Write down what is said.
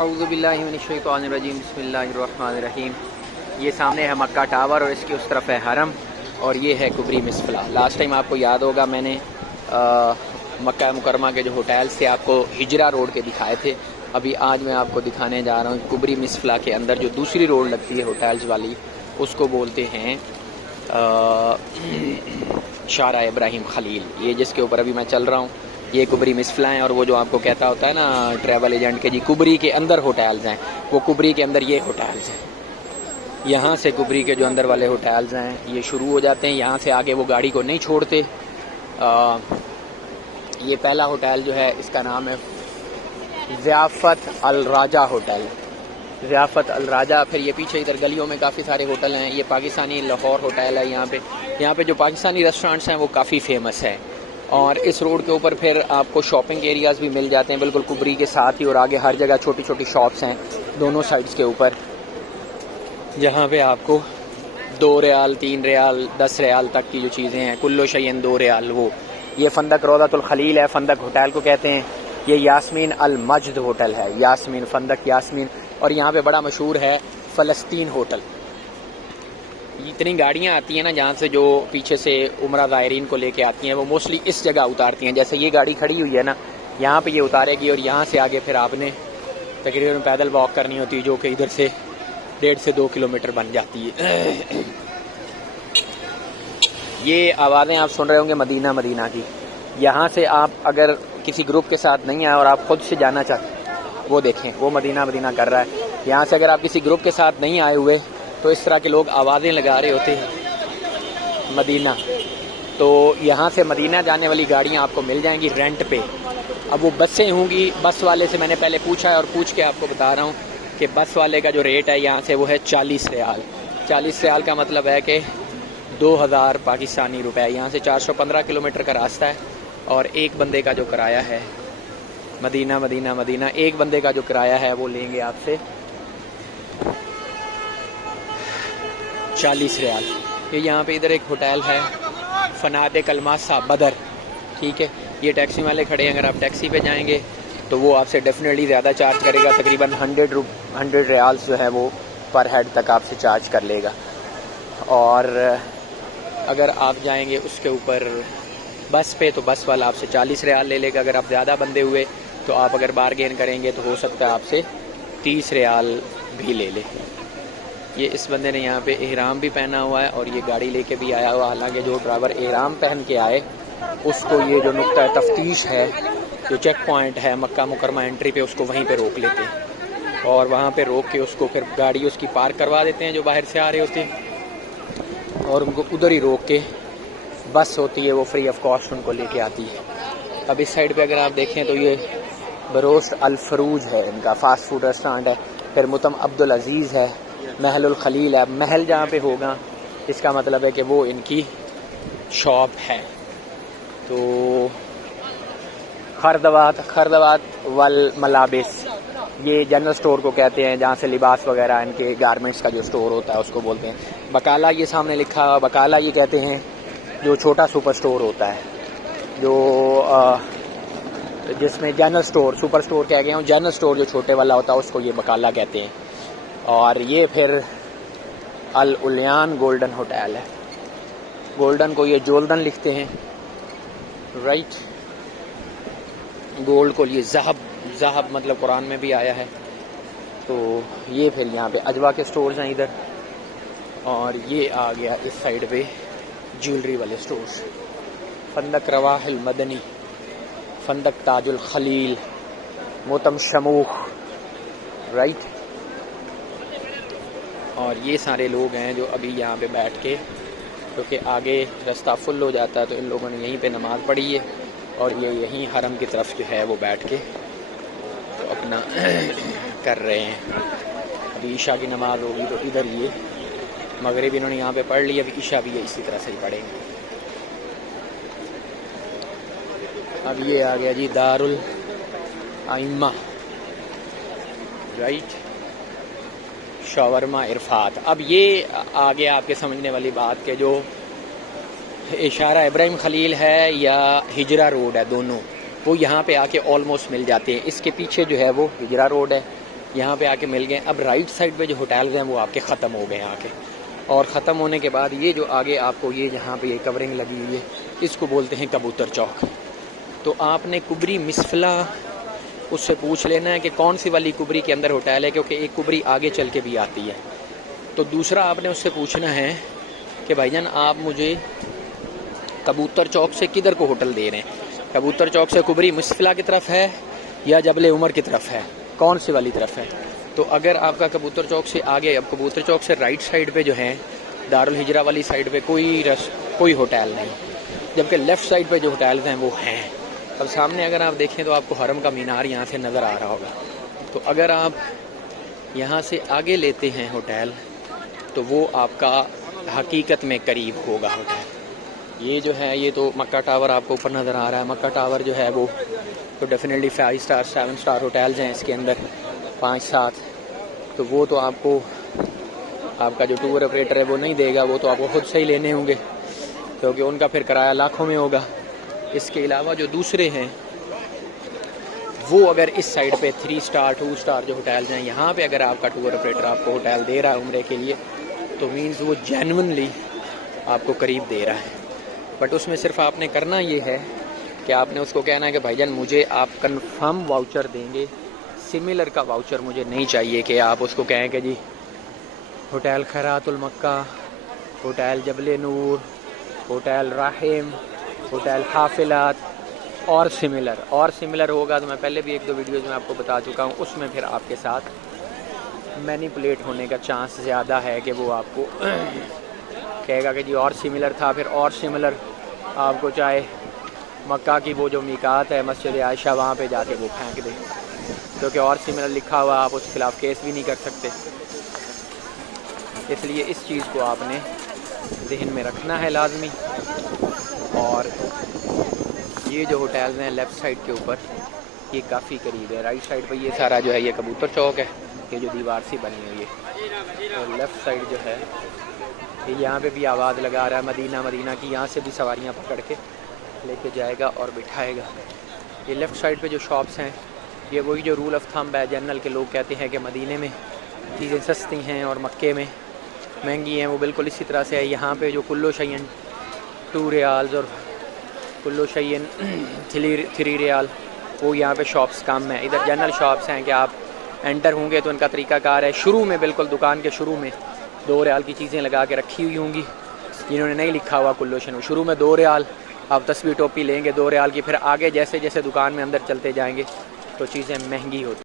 औज़ुबिल्लाहि मिनश्शैतानिर्रजीम बिस्मिल्लाहिर्रहमानिर्रहीम। ये सामने है मक्का टावर और इसकी उस तरफ है हरम और ये है कुबरी मिसफला। लास्ट टाइम आपको याद होगा मैंने मक्का मुकरमा के जो होटल्स थे आपको हिजरा रोड के दिखाए थे। अभी आज मैं आपको दिखाने जा रहा हूँ कुबरी मिसफला के अंदर जो दूसरी रोड लगती है होटल्स वाली, उसको बोलते हैं शारा इब्राहिम खलील। ये जिसके ऊपर अभी मैं चल रहा हूँ ये कुबरी मिसफला है। और वो जो आपको कहता होता है ना ट्रैवल एजेंट के जी कुबरी के अंदर होटल्स हैं, वो कुबरी के अंदर ये होटल्स हैं। यहाँ से कुबरी के जो अंदर वाले होटल्स हैं ये शुरू हो जाते हैं, यहाँ से आगे वो गाड़ी को नहीं छोड़ते। ये पहला होटल जो है इसका नाम है ज़ियाफ़त अल राजा होटल, ज़ियाफ़त अल राजा। फिर ये पीछे इधर गलियों में काफ़ी सारे होटल हैं। ये पाकिस्तानी लाहौर होटल है। यहाँ पे जो पाकिस्तानी रेस्टोरेंट्स हैं वो काफ़ी फेमस है। और इस रोड के ऊपर फिर आपको शॉपिंग एरियाज़ भी मिल जाते हैं बिल्कुल कुबरी के साथ ही, और आगे हर जगह छोटी छोटी शॉप्स हैं दोनों साइड्स के ऊपर, जहाँ पे आपको 2 रियाल 3 रियाल 10 रियाल तक की जो चीज़ें हैं कुल्लो शयन 2 रियाल वो। ये फंदक रौदातुल खलील है, फंदक होटल को कहते हैं। ये यास्मीन अल मज्द होटल है, यास्मीन फंदक यास्मीन। और यहाँ पे बड़ा मशहूर है फ़लस्तीन होटल। इतनी गाड़ियाँ आती हैं ना जहाँ से जो पीछे से उम्रा ज़ायरीन को लेके आती हैं वो मोस्टली इस जगह उतारती हैं। जैसे ये गाड़ी खड़ी हुई है ना, यहाँ पे ये उतारेगी और यहाँ से आगे फिर आपने तकरीबन पैदल वॉक करनी होती है, जो कि इधर से 1.5 से 2 किलोमीटर बन जाती है। ये आवाज़ें आप सुन रहे होंगे मदीना मदीना की। यहाँ से आप अगर किसी ग्रुप के साथ नहीं आए और आप खुद से जाना चाहते, वो देखें वो मदीना मदीना कर रहा है। यहाँ से अगर आप किसी ग्रुप के साथ नहीं आए हुए तो इस तरह के लोग आवाज़ें लगा रहे होते हैं मदीना। तो यहाँ से मदीना जाने वाली गाड़ियाँ आपको मिल जाएंगी रेंट पे। अब वो बसें होंगी, बस वाले से मैंने पहले पूछा है और पूछ के आपको बता रहा हूँ कि बस वाले का जो रेट है यहाँ से वो है 40 रियाल। 40 रियाल का मतलब है कि 2000 पाकिस्तानी रुपए। यहाँ से 415 किलोमीटर का रास्ता है और एक बंदे का जो किराया है मदीना मदीना मदीना, एक बंदे का जो किराया है वो लेंगे आपसे 40 रियाल। ये यहाँ पे इधर एक होटल है फनादे कलमासा बदर, ठीक है। ये टैक्सी वाले खड़े हैं, अगर आप टैक्सी पे जाएंगे तो वो आपसे डेफिनेटली ज़्यादा चार्ज करेगा। तकरीबन 100 रियाल्स जो है वो पर हेड तक आपसे चार्ज कर लेगा। और अगर आप जाएंगे उसके ऊपर बस पे तो बस वाला आपसे 40 रियाल ले लेगा। अगर आप ज़्यादा बंदे हुए तो आप अगर बारगेन करेंगे तो हो सकता है आपसे 30 रियाल भी ले ले। ये इस बंदे ने यहाँ पे एहराम भी पहना हुआ है और ये गाड़ी लेके भी आया हुआ। हालांकि जो ड्राइवर एहराम पहन के आए उसको ये जो नुक्ता तफ्तीश है, जो चेक पॉइंट है मक्का मुकरमा एंट्री पे, उसको वहीं पे रोक लेते हैं और वहाँ पे रोक के उसको फिर गाड़ी उसकी पार्क करवा देते हैं जो बाहर से आ रहे होते हैं, और उनको उधर ही रोक के बस होती है वो फ्री ऑफ कॉस्ट उनको लेके आती है। अब इस साइड पे अगर आप देखें तो ये बरोस्ट अल फरूज है, इनका फास्ट फूड रेस्टोरेंट है। फिर मुतम अब्दुल अजीज़ है, महलुल खलील है। महल जहाँ पे होगा इसका मतलब है कि वो इनकी शॉप है। तो खरदवात वल मलाबिस, ये जनरल स्टोर को कहते हैं जहाँ से लिबास वगैरह इनके गारमेंट्स का जो स्टोर होता है उसको बोलते हैं। बकाला ये सामने लिखा हुआ, बकाला ये कहते हैं जो छोटा सुपर स्टोर होता है, जो जिसमें जनरल स्टोर सुपर स्टोर कह गए हैं, जनरल स्टोर जो छोटे वाला होता है उसको ये बकाला कहते हैं। और ये फिर अल उलियान गोल्डन होटल है। गोल्डन को ये जोल्डन लिखते हैं, राइट। गोल्ड को ये ज़हब मतलब कुरान में भी आया है। तो ये फिर यहाँ पे अजवा के स्टोर्स हैं इधर, और ये आ गया इस साइड पे ज्वेलरी वाले स्टोर्स। फंदक रवाहिल मदनी, फंदक ताजुल खलील, मोतम शमूख, राइट। और ये सारे लोग हैं जो अभी यहाँ पे बैठ के, क्योंकि आगे रास्ता फुल हो जाता है तो इन लोगों ने यहीं पे नमाज़ पढ़ी है और ये यहीं हरम की तरफ जो है वो बैठ के तो अपना कर रहे हैं। अभी ईशा की नमाज़ होगी तो इधर ये मगरिब इन्होंने यहाँ पे पढ़ ली, अभी ईशा भी इसी तरह से ही पढ़ेंगे। अब ये आ गया जी दारुल आइम्मा, राइट, शवरमा इरफात। अब ये आ गया आपके समझने वाली बात के जो इशारा इब्राहिम खलील है या हिजरा रोड है, दोनों वो यहाँ पे आके ऑलमोस्ट मिल जाते हैं। इसके पीछे जो है वो हिजरा रोड है यहाँ पे आके मिल गए। अब राइट साइड पे जो होटल्स हैं वो आपके ख़त्म हो गए आके, और ख़त्म होने के बाद ये जो आगे आपको ये जहाँ पे ये कवरिंग लगी हुई है इसको बोलते हैं कबूतर चौक। तो आपने कुबरी मिसफला उससे पूछ लेना है कि कौन सी वाली कुबरी के अंदर होटल है, क्योंकि एक कुबरी आगे चल के भी आती है। तो दूसरा आपने उससे पूछना है कि भाईजान आप मुझे कबूतर चौक से किधर को होटल दे रहे हैं, कबूतर चौक से कुबरी मिसफला की तरफ है या जबल उमर की तरफ है, कौन सी वाली तरफ है। तो अगर आपका कबूतर चौक से आगे, अब कबूतर चौक से राइट साइड पे जो है दारुल हिजरा वाली साइड पे कोई होटल नहीं, जबकि लेफ़्ट साइड पे जो होटल्स हैं वो हैं। अब सामने अगर आप देखें तो आपको हरम का मीनार यहाँ से नज़र आ रहा होगा। तो अगर आप यहाँ से आगे लेते हैं होटल तो वो आपका हकीकत में करीब होगा होटल। ये जो है ये तो मक्का टावर आपको ऊपर नज़र आ रहा है। मक्का टावर जो है वो तो डेफिनेटली 5 स्टार 7 स्टार होटल्स हैं इसके अंदर, 5-7। तो वो तो आपको आपका जो टूर ऑपरेटर है वो नहीं देगा, वो तो आपको खुद से ही लेने होंगे, क्योंकि उनका फिर किराया लाखों में होगा। इसके अलावा जो दूसरे हैं वो अगर इस साइड पे 3 स्टार 2 स्टार जो होटल्स हैं, यहाँ पे अगर आपका टूर ऑपरेटर आपको होटल दे रहा है उम्रे के लिए, तो मीन्स वो जेन्युइनली आपको करीब दे रहा है। बट उसमें सिर्फ आपने करना ये है कि आपने उसको कहना है कि भाईजान मुझे आप कंफर्म वाउचर देंगे, सिमिलर का वाउचर मुझे नहीं चाहिए कि आप उसको कहें कि जी होटल खैरातुल मक्का, होटल जबल नूर, होटल राहिम, होटल हाफिलात और सिमिलर होगा। तो मैं पहले भी 1-2 वीडियोज़ में आपको बता चुका हूँ, उसमें फिर आपके साथ मैनिपुलेट होने का चांस ज़्यादा है कि वो आपको कहेगा कि जी और सिमिलर था, फिर और सिमिलर आपको चाहे मक्का की वो जो मीकात है मस्जिद आयशा वहाँ पे जाके वो फेंक दे, क्योंकि और सिमिलर लिखा हुआ आप उसके खिलाफ़ केस भी नहीं कर सकते। इसलिए इस चीज़ को आपने जहन में रखना है लाजमी। और ये जो होटल्स हैं लेफ़्ट साइड के ऊपर ये काफ़ी करीब है। राइट साइड पर ये सारा जो है ये कबूतर चौक है, ये जो दीवार सी बनी हुई है। और लेफ़्ट साइड जो है ये यहाँ पे भी आवाज़ लगा रहा है मदीना की, यहाँ से भी सवारियाँ पकड़ के लेके जाएगा और बिठाएगा। ये लेफ़्ट साइड पे जो शॉप्स हैं ये वही जो रूल ऑफ थंब है जनरल के लोग कहते हैं कि मदीने में चीज़ें सस्ती हैं और मक्के में महंगी हैं, वो बिल्कुल इसी तरह से है। यहाँ पे जो कुल्लो शयन 2 रियाल्स और कुल्लो शयन 3 रियाल वो यहाँ पे शॉप्स कम है। इधर जनरल शॉप्स हैं कि आप एंटर होंगे तो उनका तरीक़ाकार है, शुरू में बिल्कुल दुकान के शुरू में 2 रियाल की चीज़ें लगा के रखी हुई होंगी, जिन्होंने नहीं लिखा हुआ कुल्लो शयन, शुरू में 2 रियाल आप तस्वीर टोपी लेंगे 2 रियाल की, फिर आगे जैसे जैसे दुकान में अंदर चलते जाएंगे तो चीज़ें महंगी होती।